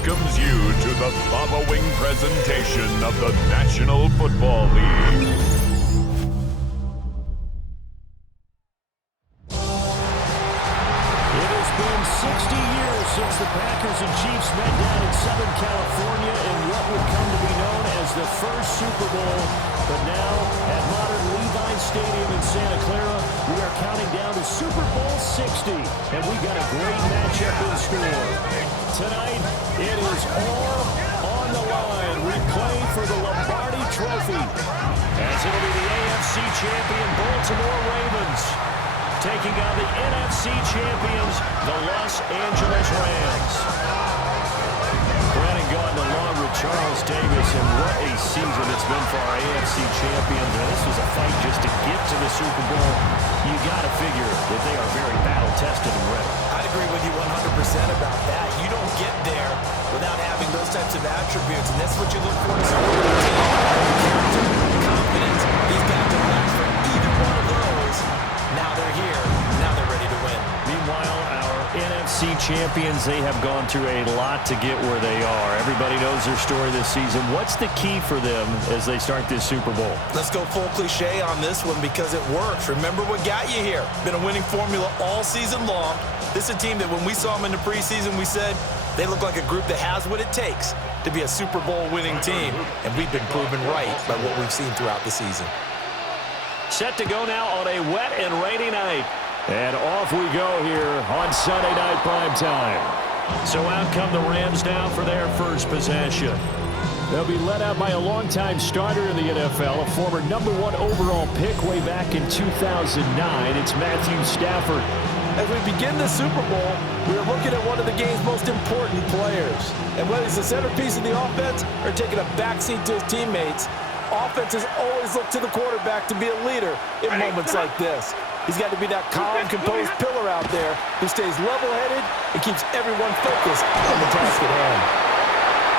welcomes you to the following presentation of the National Football League. It has been 60 years since the Packers and Chiefs met down in Southern California in what would come to be known as the first Super Bowl. But now, at modern Levi Stadium in Santa Clara, we are counting down to Super Bowl 60, and we've got a great matchup in store. Tonight, it is all on the line. We play for the Lombardi Trophy, as it'll be the AFC champion Baltimore Ravens taking on the NFC champions, the Los Angeles Rams. Brandon Gaudin along with Charles Davis, and what a season it's been for our AFC champions. And this was a fight just to get to the Super Bowl. You got to figure that they are very battle-tested and ready. I'd agree with you 100% about that. You don't get there without having those types of attributes, and that's what you look for in a Super Bowl team. Character, confidence, these guys don't last for either one of those. Now they're here. Now they're ready to win. Meanwhile, our NFC champions, they have gone through a lot to get where they are. Everybody knows their story this season. What's the key for them as they start this Super Bowl? Let's go full cliche on this one because it works. Remember what got you here. Been a winning formula all season long. This is a team that when we saw them in the preseason, we said they look like a group that has what it takes to be a Super Bowl winning team. And we've been proven right by what we've seen throughout the season. Set to go now on a wet and rainy night. And off we go here on Sunday Night Primetime. So out come the Rams now for their first possession. They'll be led out by a longtime starter in the NFL, a former #1 overall pick way back in 2009. It's Matthew Stafford. As we begin the Super Bowl, we are looking at one of the game's most important players. And whether he's the centerpiece of the offense or taking a backseat to his teammates, offenses always look to the quarterback to be a leader in moments like this. He's got to be that calm, composed pillar out there who stays level-headed and keeps everyone focused on the task at hand.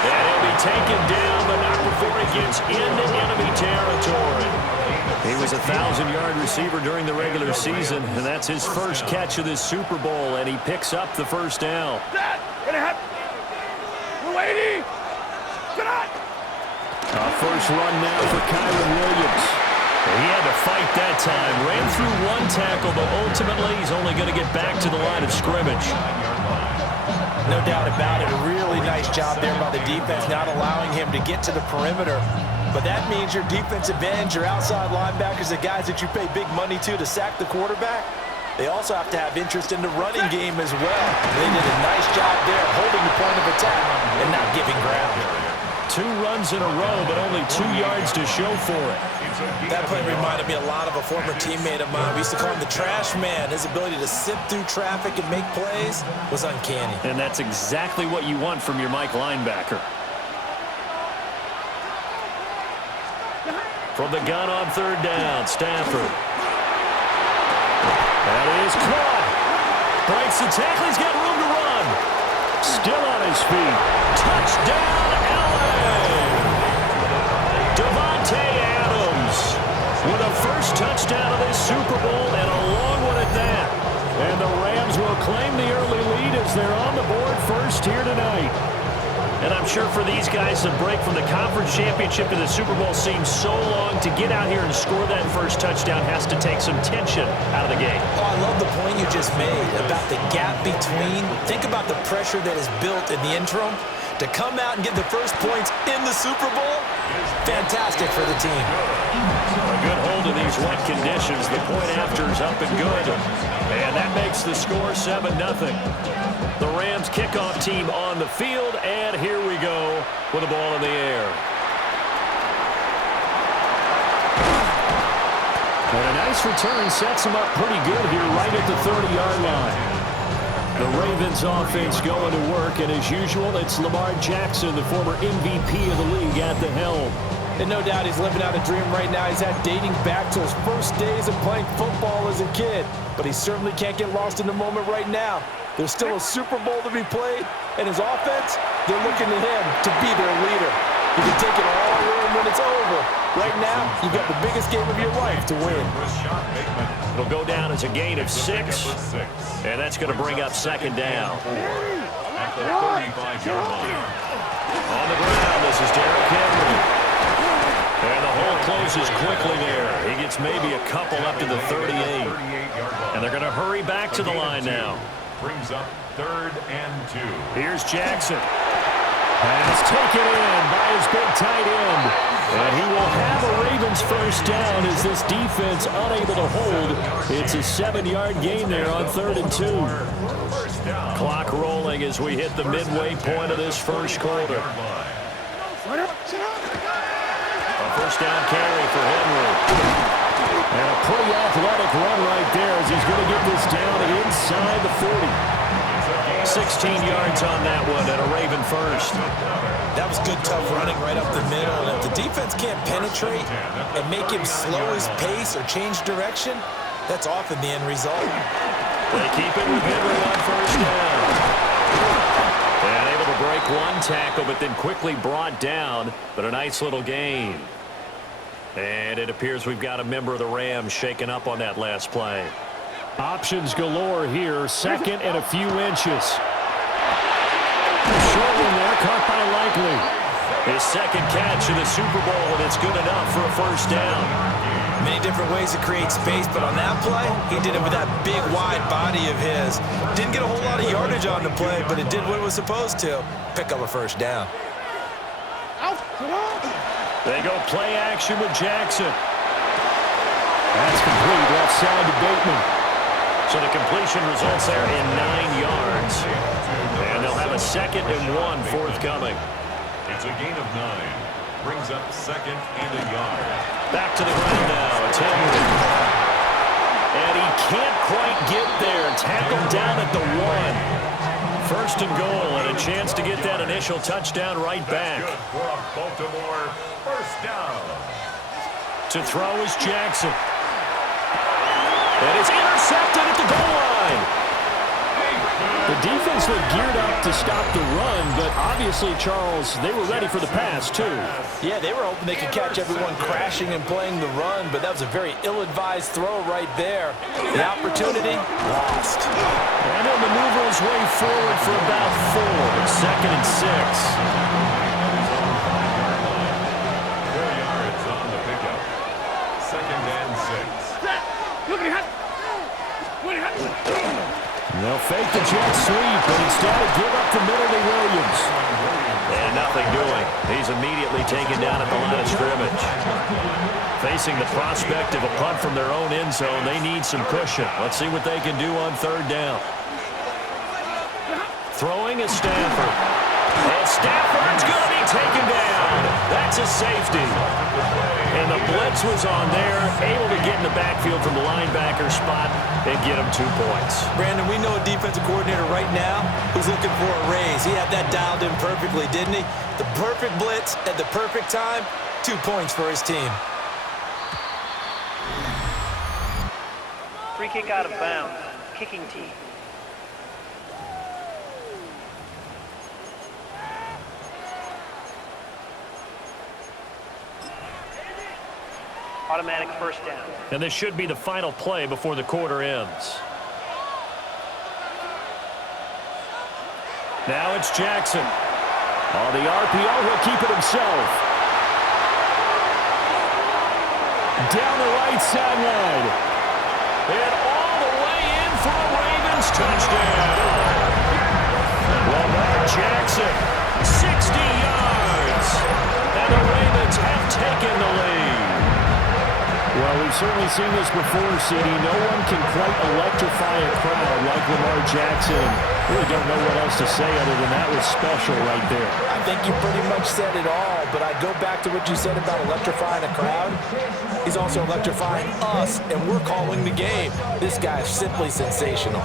And he'll be taken down, but not before he gets into enemy territory. He was a 1,000-yard receiver during the regular season, and that's his first catch of this Super Bowl, and he picks up the first down. First run now for Kyron Williams. He had to fight that time. Ran through one tackle, but ultimately he's only going to get back to the line of scrimmage. No doubt about it. A really nice job there by the defense, not allowing him to get to the perimeter. But that means your defensive ends, your outside linebackers, the guys that you pay big money to sack the quarterback, they also have to have interest in the running game as well. They did a nice job there holding the point of attack and not giving ground. 2 runs in a row, but only 2 yards to show for it. That play reminded me a lot of a former teammate of mine. We used to call him the trash man. His ability to sift through traffic and make plays was uncanny. And that's exactly what you want from your Mike linebacker. From the gun on third down, Stafford. That is caught. Breaks the tackle. He's got room to run. Still on his feet. Touchdown, LA. Devontae Adams with the first touchdown of this Super Bowl, and a long one at that. And the Rams will claim the early lead as they're on the board first here tonight. And I'm sure for these guys, the break from the conference championship to the Super Bowl seems so long. To get out here and score that first touchdown has to take some tension out of the game. Oh, I love the point you just made about the gap between. Think about the pressure that is built in the interim. To come out and get the first points in the Super Bowl, fantastic for the team. A good hold of these wet conditions. The point after is up and good. And that makes the score 7-0. The Rams kickoff team on the field, and here we go with the ball in the air. And a nice return sets them up pretty good here right at the 30-yard line. The Ravens offense going to work, and as usual, it's Lamar Jackson, the former MVP of the league, at the helm. And no doubt he's living out a dream right now. He's had dating back to his first days of playing football as a kid. But he certainly can't get lost in the moment right now. There's still a Super Bowl to be played, and his offense, they're looking to him to be their leader. You can take it all in when it's over. Right now, you've got the biggest game of your life to win. It'll go down as a gain of 6, and that's going to bring up second down. at the 35-yard line. On the ground, this is Derrick Henry. And the hole closes quickly there. He gets maybe a couple up to the 38. And they're going to hurry back to the line now. Brings up 3rd and 2. Here's Jackson. Pass taken in by his big tight end. And he will have a Ravens first down as this defense unable to hold. It's a 7-yard gain there on 3rd and 2. Clock rolling as we hit the midway point of this first quarter. A first down carry for Henry. And a pretty athletic run right there as he's going to get this down inside the 40. 16 yards on that one and a Raven first. That was good, tough running right up the middle. And if the defense can't penetrate and make him slow his pace or change direction, that's often the end result. They keep it with Henry on first down. And able to break one tackle, but then quickly brought down. But a nice little gain. And it appears we've got a member of the Rams shaken up on that last play. Options galore here. 2nd and a few inches. Short one there, caught by Likely. His 2nd catch in the Super Bowl, and it's good enough for a first down. Many different ways to create space, but on that play, he did it with that big, wide body of his. Didn't get a whole lot of yardage on the play, but it did what it was supposed to. Pick up a first down. They go play action with Jackson. That's complete. Left side to Bateman. So the completion results there in 9 yards. And they'll have a 2nd and 1 forthcoming. It's a gain of 9. Brings up 2nd and a yard. Back to the ground now. It's Henry. And he can't quite get there. Tackled down at the 1. 1st and goal and a chance to get that initial touchdown right back. Good for a Baltimore first down. To throw is Jackson. And it's intercepted at the goal line. The defense looked geared up to stop the run, but obviously, Charles, they were ready for the pass, too. Yeah, they were hoping they could catch everyone crashing and playing the run, but that was a very ill-advised throw right there. The opportunity, lost. And he'll maneuver his way forward for about 4. 2nd and 6. 4 yards on the pickup. 2nd and 6. They'll fake the jet sweep, but instead of give up the middle to Williams. And nothing doing. He's immediately taken down at the line of scrimmage. Facing the prospect of a punt from their own end zone, they need some cushion. Let's see what they can do on 3rd down. Throwing is Stafford. And Stafford's going to be taken down. That's a safety. And the blitz was on there, able to get in the backfield from the linebacker spot and get him 2 points. Brandon, we know a defensive coordinator right now who's looking for a raise. He had that dialed in perfectly, didn't he? The perfect blitz at the perfect time, 2 points for his team. Free kick out of bounds. Kicking team. Automatic first down. And this should be the final play before the quarter ends. Now it's Jackson. On the RPO, he'll keep it himself. Down the right sideline. And all the way in for a Ravens touchdown. Lamar Jackson, 60 yards. And the Ravens have taken the lead. Well, we've certainly seen this before, City. No one can quite electrify a crowd like Lamar Jackson. Really don't know what else to say other than that was special right there. I think you pretty much said it all, but I go back to what you said about electrifying a crowd. He's also electrifying us, and we're calling the game. This guy's simply sensational.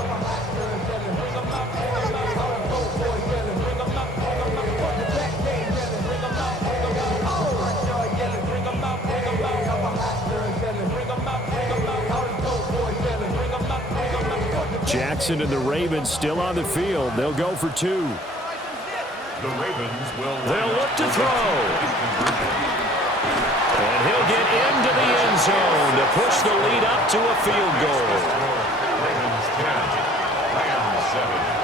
Jackson and the Ravens still on the field. They'll go for 2. The Ravens will. They'll look to throw. And he'll get into the end zone to push the lead up to a field goal. Ravens 10, Rams 7.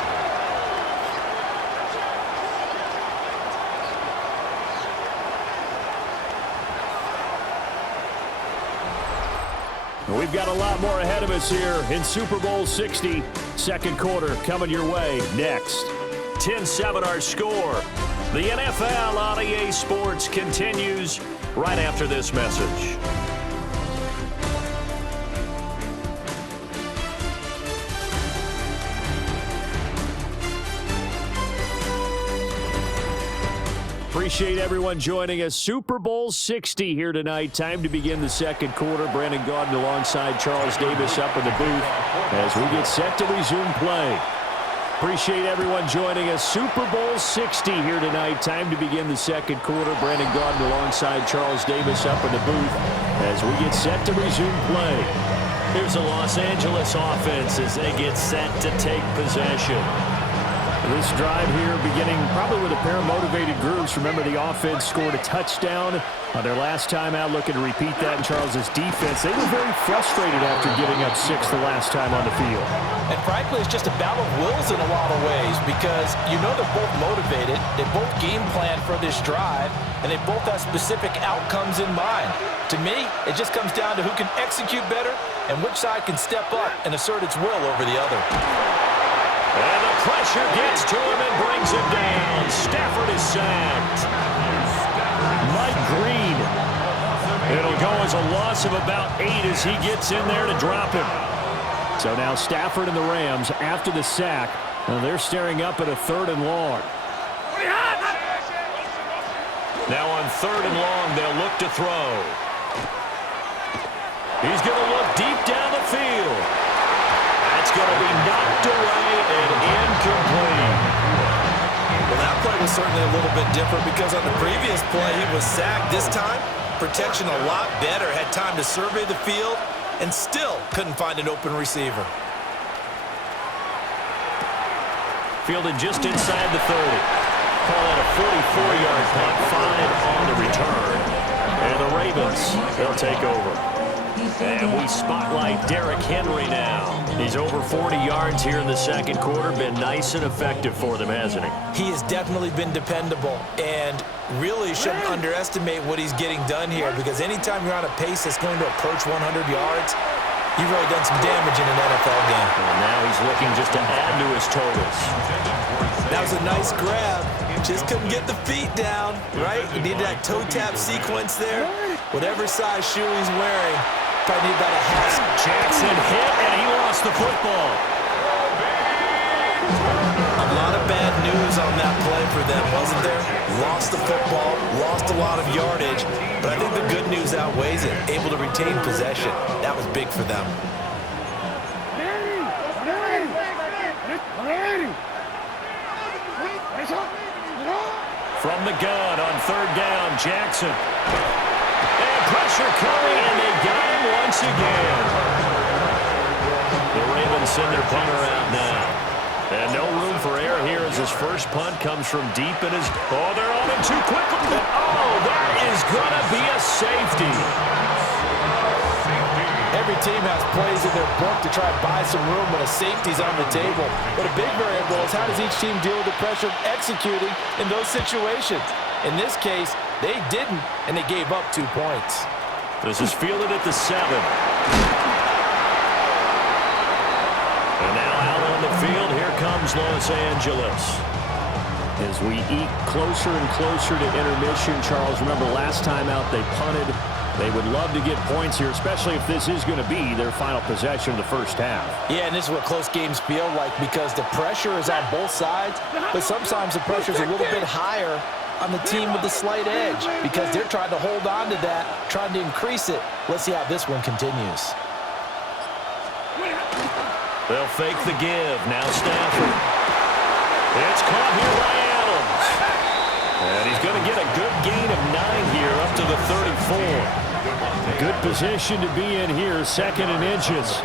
We've got a lot more ahead of us here in Super Bowl 60. Second quarter coming your way next. 10-7 our score. The NFL on EA Sports continues right after this message. Appreciate everyone joining us. Super Bowl 60 here tonight. Time to begin the second quarter. Brandon Gaudin alongside Charles Davis up in the booth as we get set to resume play. Appreciate everyone joining us. Super Bowl 60 here tonight. Time to begin the second quarter. Brandon Gaudin alongside Charles Davis up in the booth as we get set to resume play. Here's the Los Angeles offense as they get set to take possession. This drive here beginning probably with a pair of motivated groups. Remember, the offense scored a touchdown on their last time out. Looking to repeat that in Charles's defense. They were very frustrated after giving up 6 the last time on the field. And frankly, it's just a battle of wills in a lot of ways because you know they're both motivated. They both game plan for this drive, and they both have specific outcomes in mind. To me, it just comes down to who can execute better and which side can step up and assert its will over the other. And the pressure gets to him and brings him down. Stafford is sacked. Mike Green. It'll go as a loss of about 8 as he gets in there to drop him. So now Stafford and the Rams, after the sack, they're staring up at a 3rd and long. Now on 3rd and long, they'll look to throw. He's going to look deep down the field. That's going to be knocked away and incomplete. Well, that play was certainly a little bit different because on the previous play, he was sacked. This time, protection a lot better. Had time to survey the field and still couldn't find an open receiver. Fielded just inside the 30. Call it a 44-yard punt, 5 on the return. And the Ravens, they'll take over. And we spotlight Derrick Henry now. He's over 40 yards here in the second quarter. Been nice and effective for them, hasn't he? He has definitely been dependable and really shouldn't underestimate what he's getting done here because anytime you're on a pace that's going to approach 100 yards, you've really done some damage in an NFL game. And now he's looking just to add to his totals. That was a nice grab. Just couldn't get the feet down, right? You need that toe tap sequence there. Whatever size shoe he's wearing, probably need about a half. Jackson hit, and he lost the football. A lot of bad news on that play for them, wasn't there? Lost the football, lost a lot of yardage, but I think the good news outweighs it. Able to retain possession. That was big for them. From the gun on 3rd down, Jackson. And pressure coming, and they got him once again. The Ravens send their punter out now. And no room for error here as his first punt comes from deep in his... Oh, they're on him too quickly. Oh, that is going to be a safety. Every team has plays in their book to try to buy some room when a safety's on the table. But a big variable is how does each team deal with the pressure of executing in those situations. In this case, they didn't, and they gave up 2 points. This is fielded at the 7. And now out on the field, here comes Los Angeles. As we eke closer and closer to intermission, Charles, remember last time out they punted. They would love to get points here, especially if this is going to be their final possession of the first half. Yeah, and this is what close games feel like because the pressure is on both sides, but sometimes the pressure is a little bit higher on the team with the slight edge because they're trying to hold on to that, trying to increase it. Let's see how this one continues. They'll fake the give. Now Stafford. It's caught here by Adams. And he's going to get a good gain of 9 here up to the 34. Good position to be in here, 2nd and inches.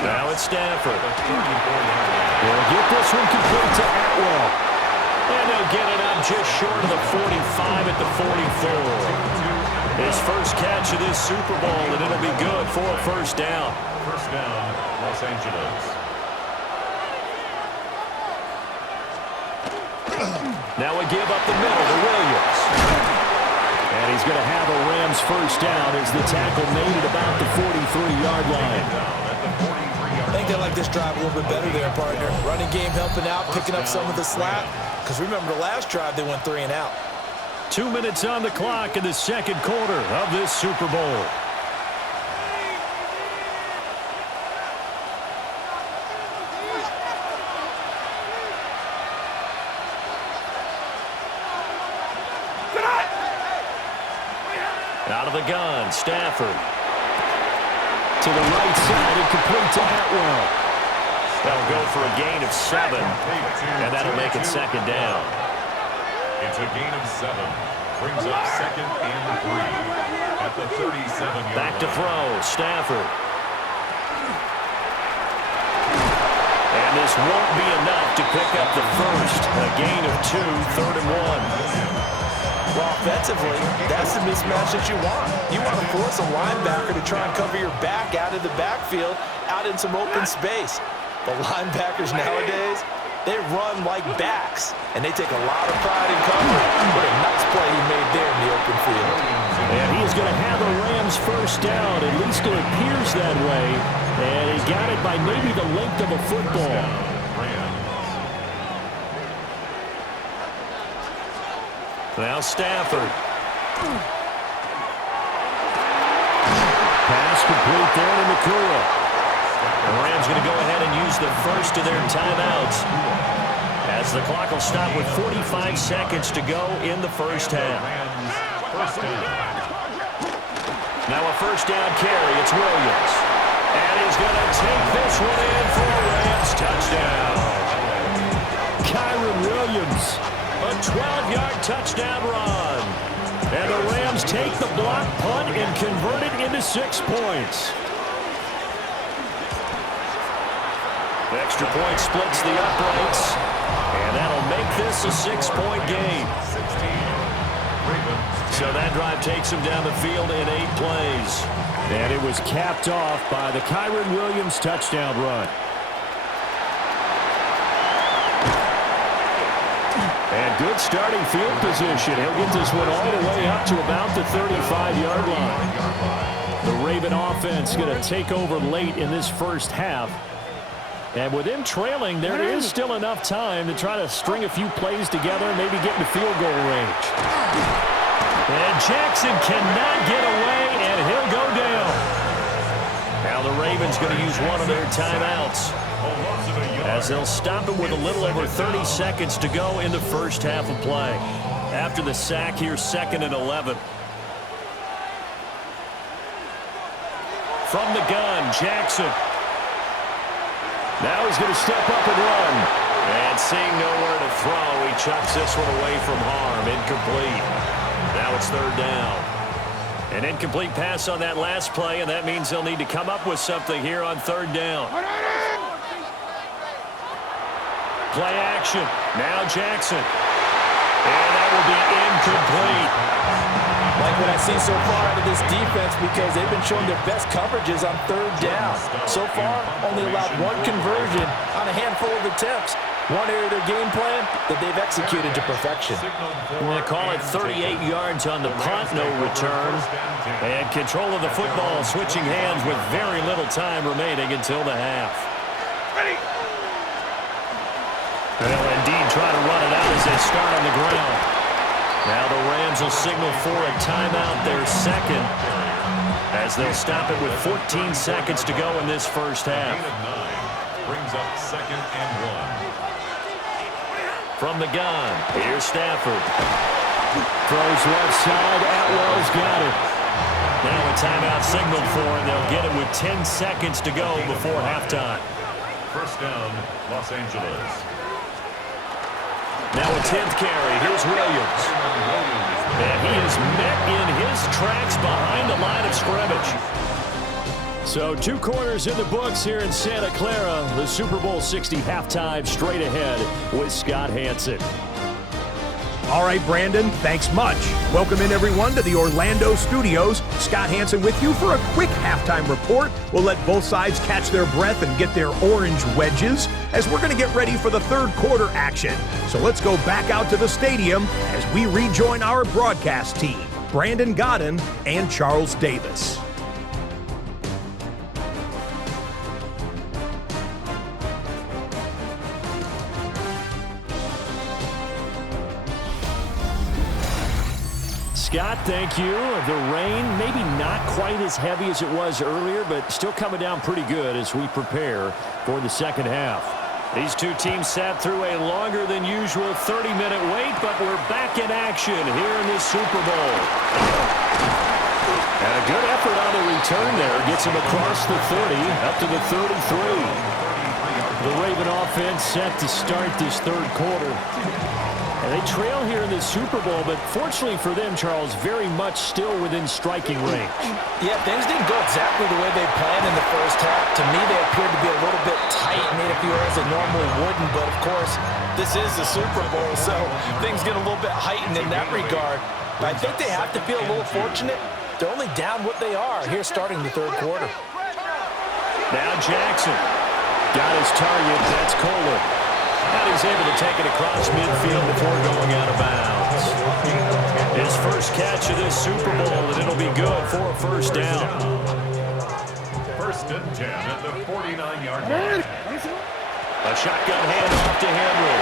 Now it's Stafford. They'll get this one complete to Atwell. And they'll get it up just short of the 45 at the 44. His first catch of this Super Bowl, and it'll be good for a first down. First down, Los Angeles. Now we give up the middle to Williams. And he's going to have a Rams first down as the tackle made it about the 43-yard line. I think they like this drive a little bit better there, partner. Running game helping out, picking up some of the slack. Because remember, the last drive, they went 3 and out. 2 minutes on the clock in the second quarter of this Super Bowl. Out of the gun, Stafford. To the right side and complete to Atwell. That'll go for a gain of 7, and that'll make it second down. It's a gain of 7. Brings up 2nd and 3 at the 37-yard Back to throw, Stafford. And this won't be enough to pick up the first. A gain of 2, 3rd and 1. Well, offensively, that's the mismatch that you want. You want to force a linebacker to try and cover your back out of the backfield, out in some open space. The linebackers nowadays, they run like backs, and they take a lot of pride in covering. What a nice play he made there in the open field. And he is going to have a Rams first down. At least it appears that way. And he got it by maybe the length of a football. Now Stafford. Pass complete there to Nakua. The Rams going to go ahead and use the first of their timeouts, as the clock will stop with 45 seconds to go in the first half. Now a first down carry. It's Williams. And he's going to take this one in for a Rams touchdown. Kyron Williams. A 12-yard touchdown run. And the Rams take the block punt and convert it into 6 points. The extra point splits the uprights. And that'll make this a 6-point game. So that drive takes him down the field in 8 plays. And it was capped off by the Kyron Williams touchdown run. And good starting field position. He'll get this one all the way up to about the 35-yard line. The Raven offense going to take over late in this first half. And with him trailing, there is still enough time to try to string a few plays together and maybe get in the field goal range. And Jackson cannot get away, and he'll go down. Now the Ravens going to use one of their timeouts, as they'll stop it with a little over 30 seconds to go in the first half of play. After the sack here, 2nd and 11. From the gun, Jackson. Now he's going to step up and run. And seeing nowhere to throw, he chucks this one away from harm. Incomplete. Now it's 3rd down. An incomplete pass on that last play, and that means they'll need to come up with something here on 3rd down. Play action. Now Jackson. And that will be incomplete. Like what I see so far out of this defense, because they've been showing their best coverages on 3rd down. So far, only allowed 1 conversion on a handful of attempts. One area of their game plan that they've executed to perfection. We'll call it 38 yards on the punt, no return. And control of the football switching hands with very little time remaining until the half. Ready. They'll indeed try to run it out as they start on the ground. Now the Rams will signal for a timeout, their 2nd, as they'll stop it with 14 seconds to go in this first half. Brings up 2nd and 1. From the gun, here's Stafford. Throws left side, Atwell's got it. Now a timeout signal for him. They'll get it with 10 seconds to go before halftime. First down, Los Angeles. Now a 10th carry. Here's Williams. And he is met in his tracks behind the line of scrimmage. So 2 quarters in the books here in Santa Clara. The Super Bowl 60 halftime straight ahead with Scott Hanson. All right, Brandon, thanks much. Welcome in, everyone, to the Orlando studios. Scott Hanson with you for a quick halftime report. We'll let both sides catch their breath and get their orange wedges as we're going to get ready for the 3rd quarter action. So let's go back out to the stadium as we rejoin our broadcast team. Brandon Godden, and Charles Davis. Scott, thank you. The rain, maybe not quite as heavy as it was earlier, but still coming down pretty good as we prepare for the second half. These two teams sat through a longer than usual 30-minute wait, but we're back in action here in this Super Bowl. And a good effort on the return there. Gets him across the 30, up to the 33. The Raven offense set to start this third quarter. And they trail here in the Super Bowl, but fortunately for them, Charles, very much still within striking range. Yeah, things didn't go exactly the way they planned in the first half. To me, they appeared to be a little bit tight, made a few errors that normally wouldn't. But, of course, this is the Super Bowl, so things get a little bit heightened in that regard. But I think they have to feel a little fortunate. They're only down what they are here starting the third quarter. Now Jackson got his target. That's Kohler. And he's able to take it across midfield before going out of bounds. His first catch of this Super Bowl, and it'll be good for a first down. First and 10 at the 49-yard line. A shotgun handoff to Henry.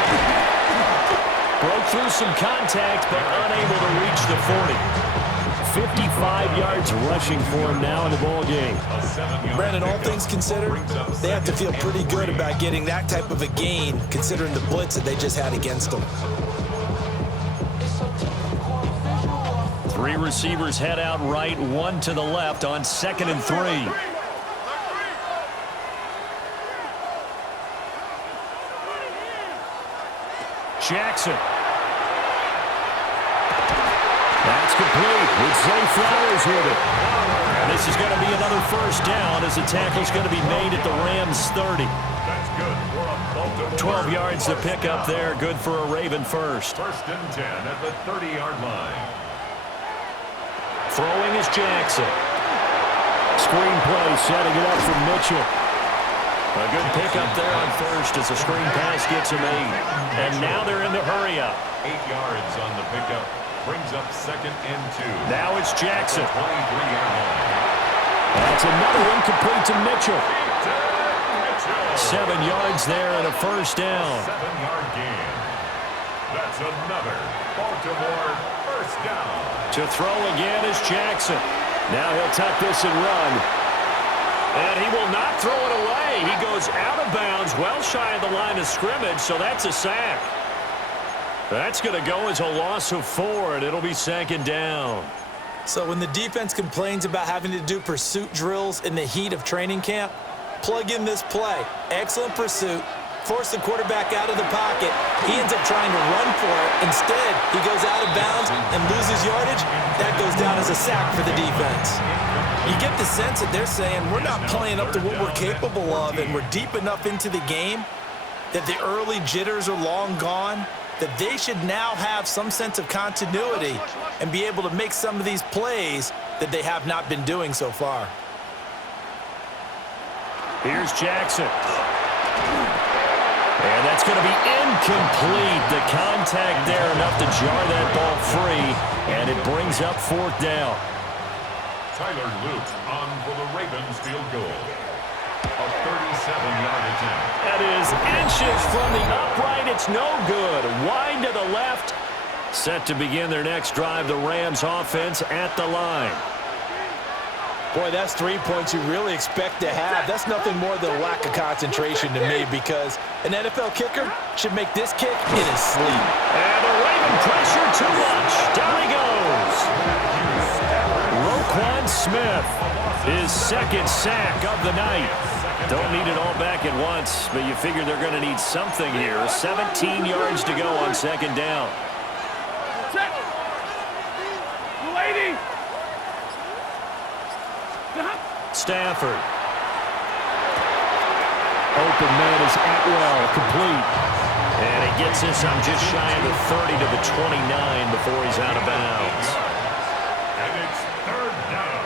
Broke through some contact, but unable to reach the 40. 55 yards rushing for him now in the ball game. Brandon, all things considered, they have to feel pretty good about getting that type of a gain, considering the blitz that they just had against them. Three receivers head out right, one to the left on 2nd and 3. Jackson. That's complete with Zay Flowers with it. And this is going to be another first down as the tackle's going to be made at the Rams 30. That's good for a Baltimore. 12 yards to pick up there. Good for a Raven first. First and 10 at the 30-yard line. Throwing is Jackson. Screen play setting it up for Mitchell. A good pickup there on first as the screen pass gets him 8. And now they're in the hurry-up. 8 yards on the pickup. Brings up 2nd and 2. Now it's Jackson. 23-yard line. That's another one complete to Mitchell. 7 yards there and a first down. 7-yard gain. That's another Baltimore first down. To throw again is Jackson. Now he'll tuck this and run. And he will not throw it away. He goes out of bounds, well shy of the line of scrimmage, so that's a sack. That's going to go as a loss of 4, and it'll be 2nd down. So when the defense complains about having to do pursuit drills in the heat of training camp, plug in this play. Excellent pursuit. Force the quarterback out of the pocket. He ends up trying to run for it. Instead, he goes out of bounds and loses yardage. That goes down as a sack for the defense. You get the sense that they're saying we're not playing up to what we're capable of, and we're deep enough into the game that the early jitters are long gone, that they should now have some sense of continuity and be able to make some of these plays that they have not been doing so far. Here's Jackson. And that's going to be incomplete. The contact there enough to jar that ball free, and it brings up 4th down. Tyler Luke on for the Ravens field goal. A 37-yard attempt. That is inches from the upright. It's no good. Wide to the left. Set to begin their next drive, the Rams offense at the line. Boy, that's 3 points you really expect to have. That's nothing more than a lack of concentration to me, because an NFL kicker should make this kick in his sleep. And the Raven pressure too much. Down he goes. Roquan Smith, his 2nd sack of the night. Don't need it all back at once, but you figure they're going to need something here. 17 yards to go on 2nd down. Stafford. Open man is Atwell, complete. And it gets this on just shy of the 30 to the 29 before he's out of bounds. And it's 3rd down.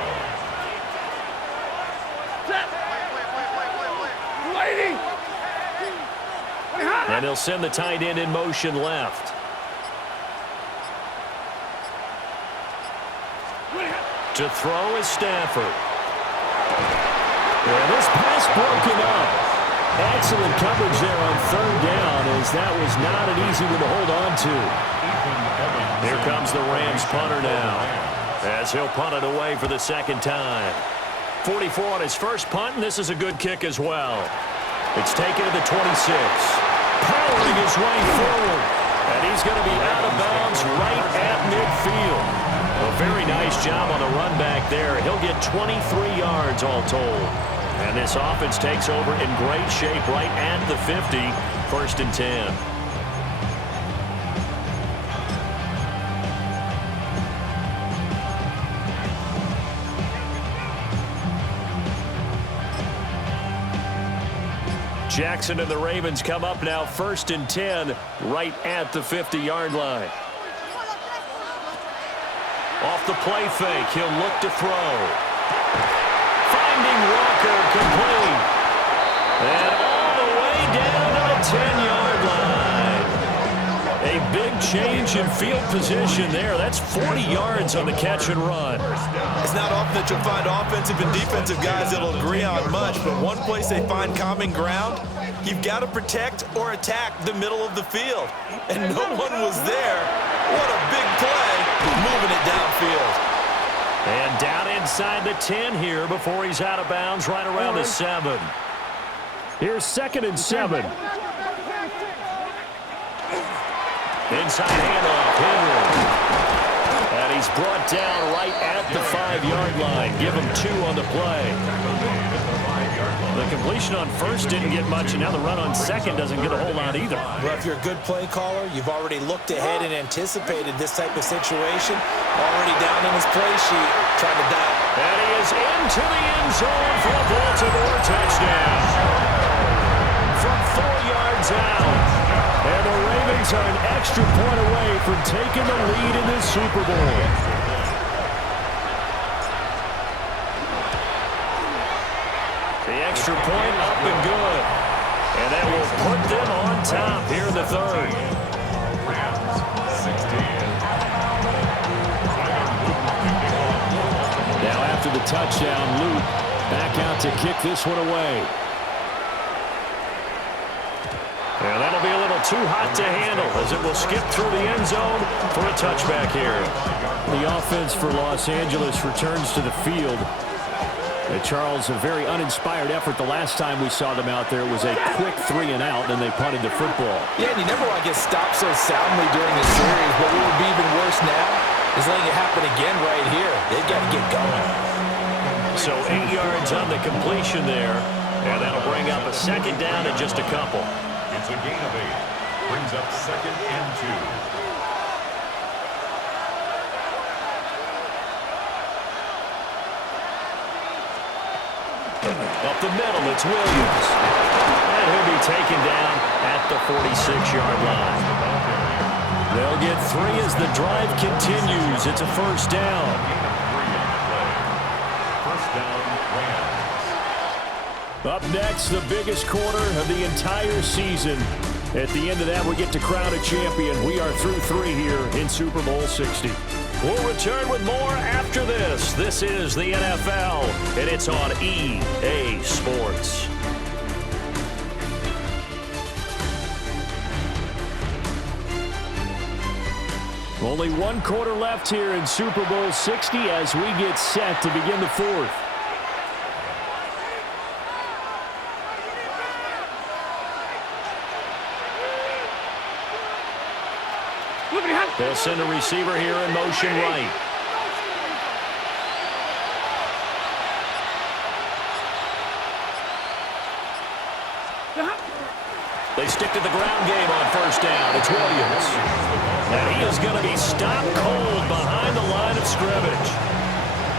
And he'll send the tight end in motion left. To throw is Stafford. And this pass broken up. Excellent coverage there on third down, as that was not an easy one to hold on to. Here comes the Rams punter now, as he'll punt it away for the second time. 44 on his first punt, and this is a good kick as well. It's taken to the 26. Powering his way forward. And he's going to be out of bounds right at midfield. A very nice job on the run back there. He'll get 23 yards all told. And this offense takes over in great shape right at the 50. 1st and 10. Jackson and the Ravens come up now, 1st and 10, right at the 50-yard line. Off the play fake, he'll look to throw. Finding Walker complete. And all the way down to the 10-yard line. A big change in field position there. That's 40 yards on the catch and run. It's not often that you'll find offensive and defensive guys that'll agree on much, but one place they find common ground, you've got to protect or attack the middle of the field. And no one was there. What a big play, moving it downfield. And down inside the 10 here before he's out of bounds right around the 7. Here's 2nd and 7. Inside handoff, Henry. And he's brought down right at the 5-yard line. Give him 2 on the play. The completion on first didn't get much, and now the run on second doesn't get a whole lot either. Well, if you're a good play caller, you've already looked ahead and anticipated this type of situation. Already down in his play sheet, trying to dial. And he is into the end zone for a Baltimore touchdown. From 4 yards out. And the Ravens are an extra point away from taking the lead in this Super Bowl. The extra point up and good. And that will put them on top here in the 3rd. Now after the touchdown, Luke back out to kick this one away. And that'll be a little too hot to handle as it will skip through the end zone for a touchback here. The offense for Los Angeles returns to the field. Charles, a very uninspired effort the last time we saw them out there. It was a quick 3 and out, and they punted the football. Yeah, and you never want to get stopped so soundly during the series, but what would be even worse now is letting it happen again right here. They've got to get going. So 8 yards on the completion there, and that'll bring up a 2nd down and just a couple. It's a gain of 8. Brings up 2nd and 2. Up the middle, it's Williams. And he'll be taken down at the 46-yard line. They'll get 3 as the drive continues. It's a 1st down. First down, Rams. Up next, the biggest quarter of the entire season. At the end of that, we get to crown a champion. We are through 3 here in Super Bowl 60. We'll return with more after this. This is the NFL, and it's on EA Sports. Only 1 quarter left here in Super Bowl 60 as we get set to begin the 4th. They'll send a receiver here in motion right. They stick to the ground game on 1st down. It's Williams. And he is going to be stopped cold behind the line of scrimmage.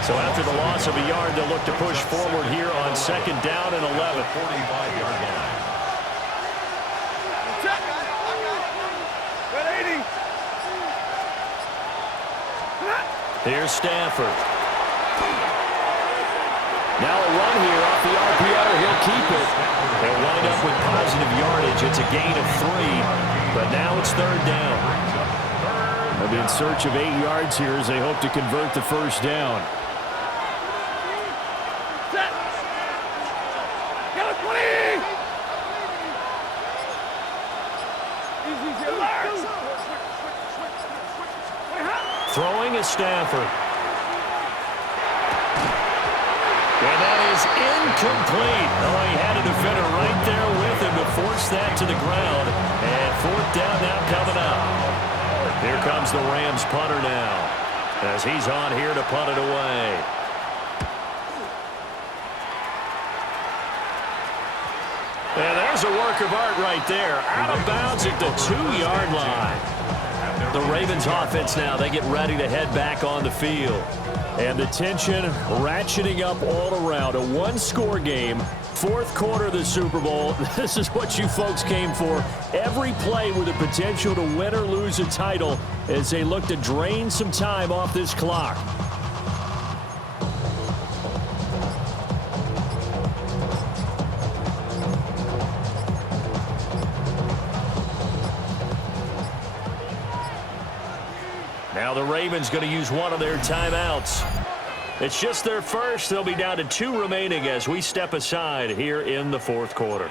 So after the loss of a yard, they'll look to push forward here on 2nd down and 11. 45-yard line. Here's Stafford. Now a run here off the RPO. He'll keep it. They'll wind up with positive yardage. It's a gain of 3, but now it's 3rd down. They'll be in search of 8 yards here as they hope to convert the 1st down. Throwing is Stafford. And that is incomplete. Oh, he had a defender right there with him to force that to the ground. And fourth down now coming up. Here comes the Rams punter now, as he's on here to punt it away. And there's a work of art right there. Out of bounds at the 2-yard line. The Ravens offense now, they get ready to head back on the field. And the tension ratcheting up all around. A one-score game, fourth quarter of the Super Bowl. This is what you folks came for. Every play with the potential to win or lose a title as they look to drain some time off this clock. Now the Ravens going to use one of their timeouts. It's just their first. They'll be down to 2 remaining as we step aside here in the fourth quarter.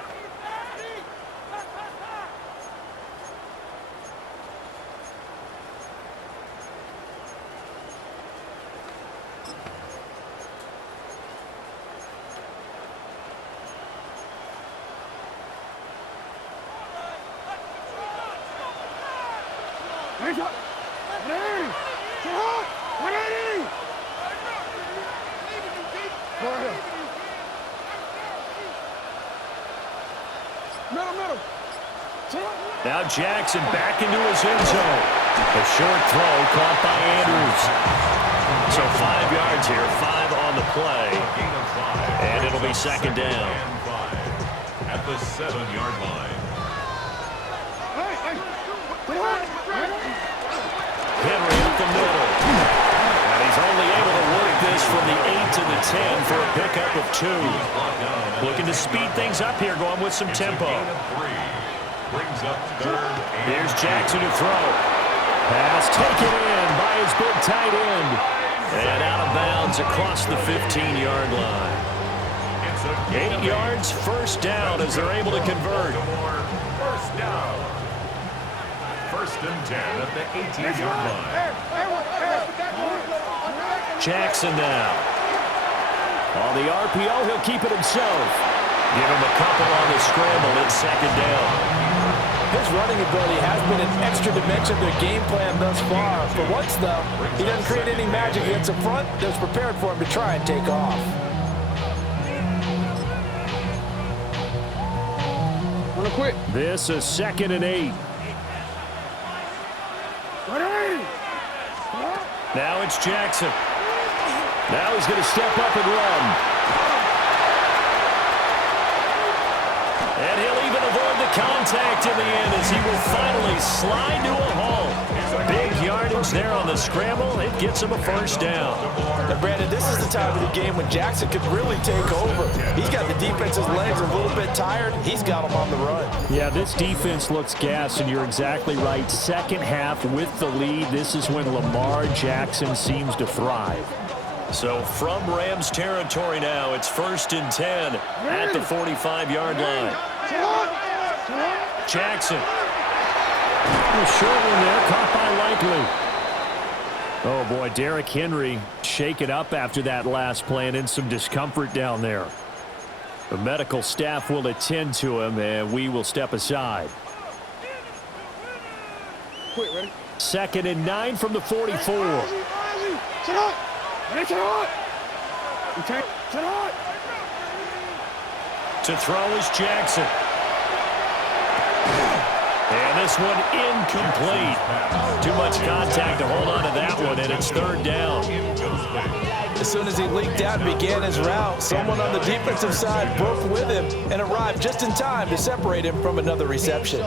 Now Jackson back into his end zone. A short throw caught by Andrews. So 5 yards here, 5 on the play. And it'll be second down. At the 7-yard line. Henry up the middle. And he's only able to work this from the 8 to the 10 for a pickup of 2. Looking to speed things up here, going with some tempo. Brings up third. Here's Jackson to throw. Pass taken in by his big tight end. And out of bounds across the 15-yard line. 8 yards, first down as they're able to convert. First down. First and 10 at the 18-yard line. Jackson now. On the RPO, he'll keep it himself. Give him a couple on the scramble. It's second down. His running ability has been an extra dimension of their game plan thus far. For once, though, he doesn't create any magic against the front that's prepared for him to try and take off. This is second and 8. Now it's Jackson. Now he's going to step up and run. And he'll even avoid the contact in the end as he will finally slide to a halt. Big yardage there on the scramble. It gets him a first down. And Brandon, this is the time of the game when Jackson could really take over. He's got the defense's legs a little bit tired. He's got them on the run. Yeah, this defense looks gassed, and you're exactly right. Second half with the lead, this is when Lamar Jackson seems to thrive. So from Rams territory now, it's first and 10 at the 45-yard line. Jackson. A short one there, caught by Likely. Oh, boy, Derrick Henry shaken up after that last play and in some discomfort down there. The medical staff will attend to him, and we will step aside. Second and 9 from the 44. To throw is Jackson. And this one incomplete. Too much contact to hold on to that one, and it's third down. As soon as he leaked out and began his route, someone on the defensive side broke with him and arrived just in time to separate him from another reception.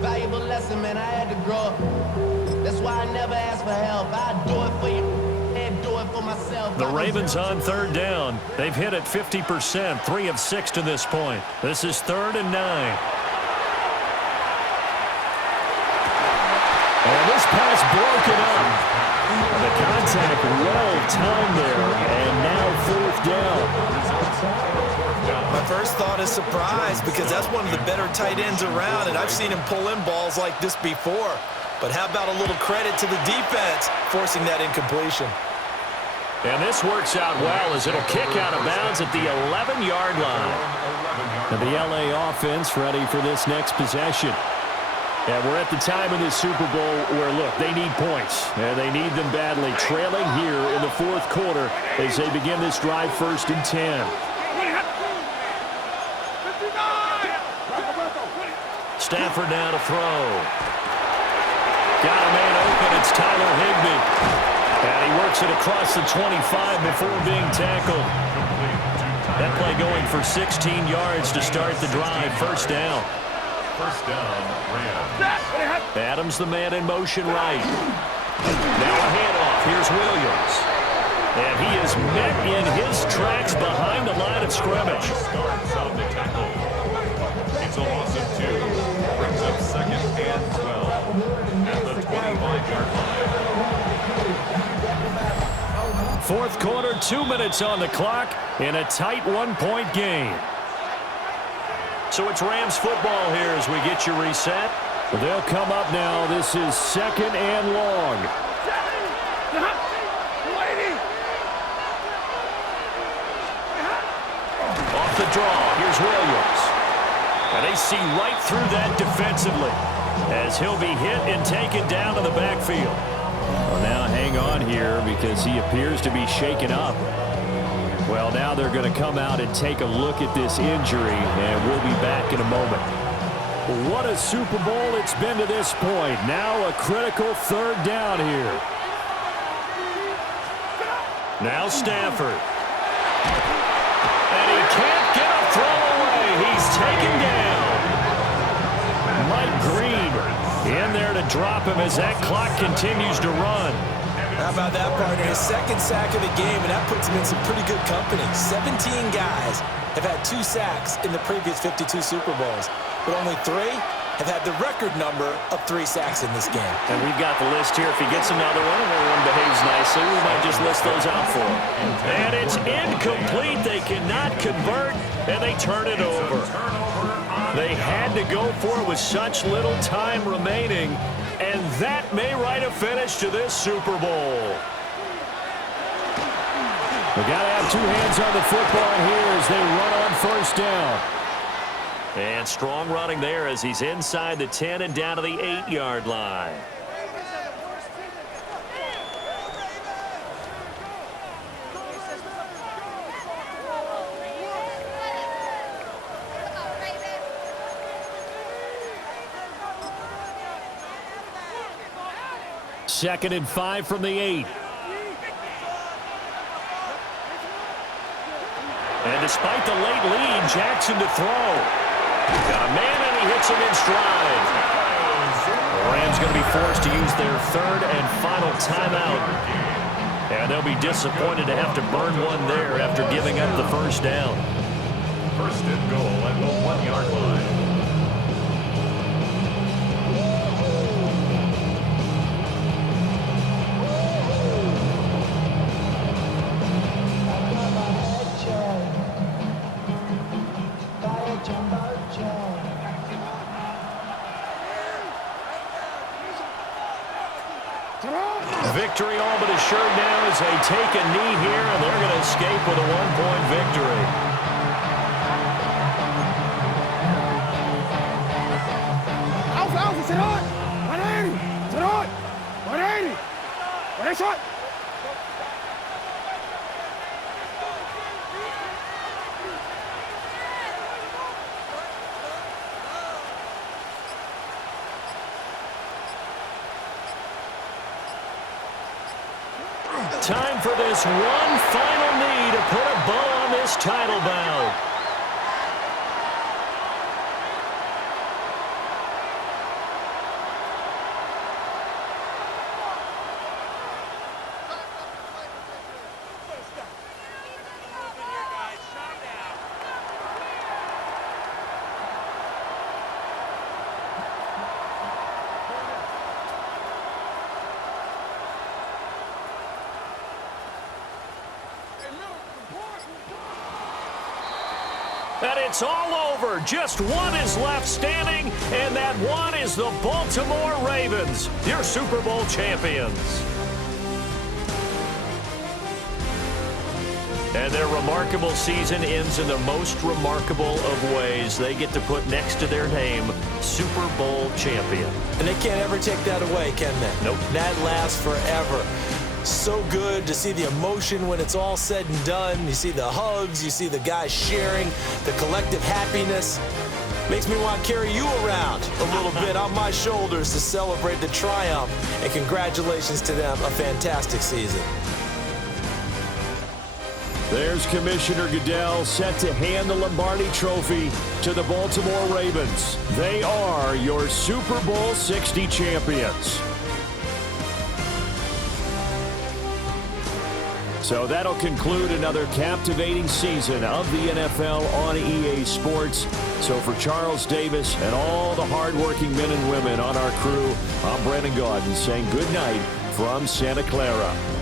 Valuable lesson, man. I had to grow up. That's why I never ask for help. I do it for you and do it for myself. The Ravens on third down. They've hit it 50%, 3 of 6 to this point. This is third and 9. And this pass broken up. The contact well timed there, and now fourth down. My first thought is surprise because that's one of the better tight ends around, and I've seen him pull in balls like this before. But how about a little credit to the defense forcing that incompletion? And this works out well as it'll kick out of bounds at the 11-yard line. And the LA offense ready for this next possession. And we're at the time in this Super Bowl where, look, they need points. And they need them badly. Trailing here in the fourth quarter as they begin this drive 1st and 10. Stafford now to throw. Got a man open. It's Tyler Higbee. And he works it across the 25 before being tackled. That play going for 16 yards to start the drive. First down. First down, Rams. Adams the man in motion right. Now a handoff. Here's Williams. And he is met in his tracks behind the line of scrimmage. Starts on the tackle. It's a loss of 2. Brings up 2nd and 12 at the 25-yard line. Fourth quarter, 2 minutes on the clock in a tight 1-point game. So it's Rams football here as we get you reset. They'll come up now. This is 2nd and long. Off the draw. Here's Williams. And they see right through that defensively as he'll be hit and taken down in the backfield. Well, now hang on here because he appears to be shaken up. Well, now they're going to come out and take a look at this injury, and we'll be back in a moment. What a Super Bowl it's been to this point. Now a critical 3rd down here. Now Stafford. And he can't get a throw away. He's taken down. Mike Green in there to drop him as that clock continues to run. How about that, partner? His 2nd sack of the game, and that puts him in some pretty good company. 17 guys have had 2 sacks in the previous 52 Super Bowls, but only 3 have had the record number of 3 sacks in this game. And we've got the list here. If he gets another one and everyone behaves nicely, we might just list those out for him. And it's incomplete. They cannot convert, and they turn it over. They had to go for it with such little time remaining, and that may write a finish to this Super Bowl. We got to have 2 hands on the football here as they run on 1st down. And strong running there as he's inside the 10 and down to the 8-yard line. Second and 5 from the 8. And despite the late lead, Jackson to throw. Got a man and he hits him in stride. The Rams going to be forced to use their 3rd and final timeout. And they'll be disappointed to have to burn one there after giving up the 1st down. 1st and goal at the 1-yard line. Victory all but assured now as they take a knee here, and they're going to escape with a 1-point victory. Time for this one final knee to put a bow on this title bout. And it's all over. Just one is left standing, and that one is the Baltimore Ravens, your Super Bowl champions. And their remarkable season ends in the most remarkable of ways. They get to put next to their name, Super Bowl champion. And they can't ever take that away, can they? Nope. That lasts forever. So good to see the emotion when it's all said and done. You see the hugs, you see the guys sharing, the collective happiness. Makes me want to carry you around a little bit on my shoulders to celebrate the triumph. And congratulations to them, a fantastic season. There's Commissioner Goodell set to hand the Lombardi Trophy to the Baltimore Ravens. They are your Super Bowl 60 champions. So that'll conclude another captivating season of the NFL on EA Sports. So for Charles Davis and all the hardworking men and women on our crew, I'm Brandon Gaudin saying good night from Santa Clara.